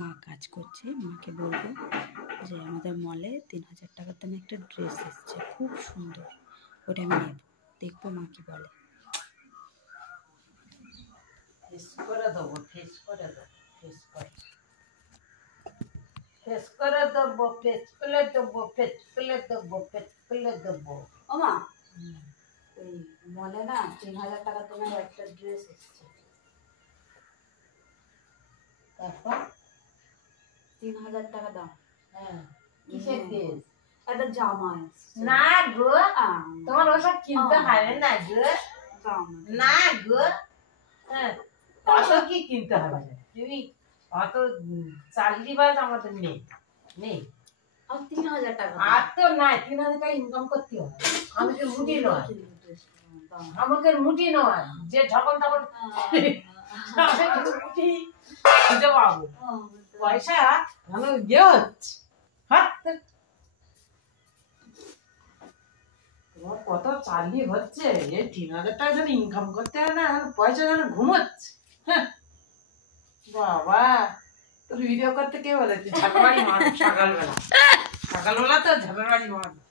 মা কাজ করছে, মাকে বলবো যে আমাদের মলে 3000 টাকার দামে একটা ড্রেস এসছে, খুব সুন্দর, ওটা আমি নেব। দেখবো মা কি বলে। ফেস করে দেবো, ফেস করে দেবো, ফেস করে ফেস করে দেবো, ফেস করে দেবো, ফেস করে দেবো, ফেস করে দেবো। ও মা, ওই মলে না 3000 টাকার দামে একটা ড্রেস এসছে। তারপর 3000 টাকা দাম। হ্যাঁ, কিসের ড্রেস? একটা জামা এসছে। না গো, তোমার ওসব কিনতে হবে না গো, না গো। হ্যাঁ, অত কি কিনতে হবে? তুমি অত চাকরি বাজ আমাদের নেই, নেই। আর 3000 টাকা আর তো নাই, 3000 টাকা ইনকাম করতে হবে। আমাকে মুটি নয়, আমাকে মুটি নয় যে যখন তখন মুটি খুঁজে পাবো পয়সা। আমি ইয়ে হচ্ছে তোমার কত চাকরি হচ্ছে, এই 3000 টাকা যেন ইনকাম করতে হয় না, পয়সা যেন ঘুমোচ্ছে। হ্যাঁ বাবা, তোর ভিডিও করতে কে বলেছে? ঝাঁকবাড়ি মানুষ সকালবেলা, সকালবেলা তো ঝাঁকবাড়ি মানুষ।